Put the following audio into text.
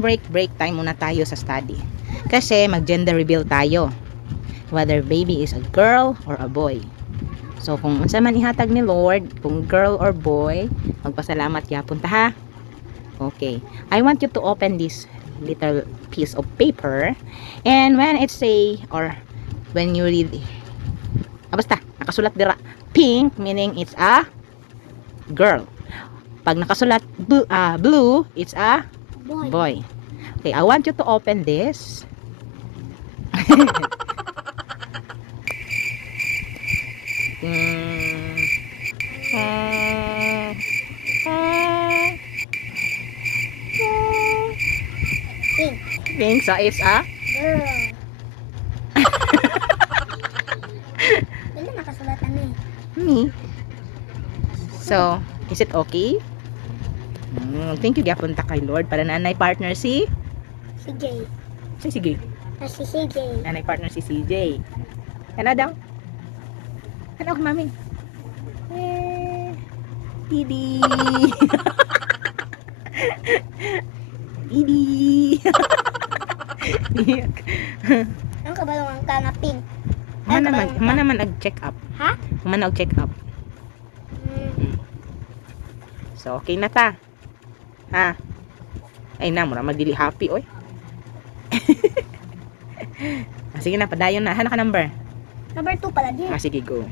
break time muna tayo sa study. Kasi mag-gender reveal tayo. Whether baby is a girl or a boy. So kung unsa man ihatag ni Lord, kung girl or boy, magpasalamat gyapon ta ha. Okay. I want you to open this little piece of paper, and when it say, or when you read, basta nakasulat dira pink, meaning it's a girl. Pag nakasulat blue, it's a boy. Okay, I want you to open this. Pink, so it's a girl. Wala nakasulatan me. So, is it okay? Thank you gyapon ta kay Lord para nanay partner si CJ. Sige. Si CJ. Nanay partner si CJ. Ano daw? Ano ko mami? Didi. Didi. Ang kabalong ang kanga pink. Man naman nag-check up. Ha? Man nag-check up. So, okay na ta. Ha? Ay na, mura magdili happy, oy. Sige na, padayon na. Hana ka number? Number 2 pala din. Sige, go.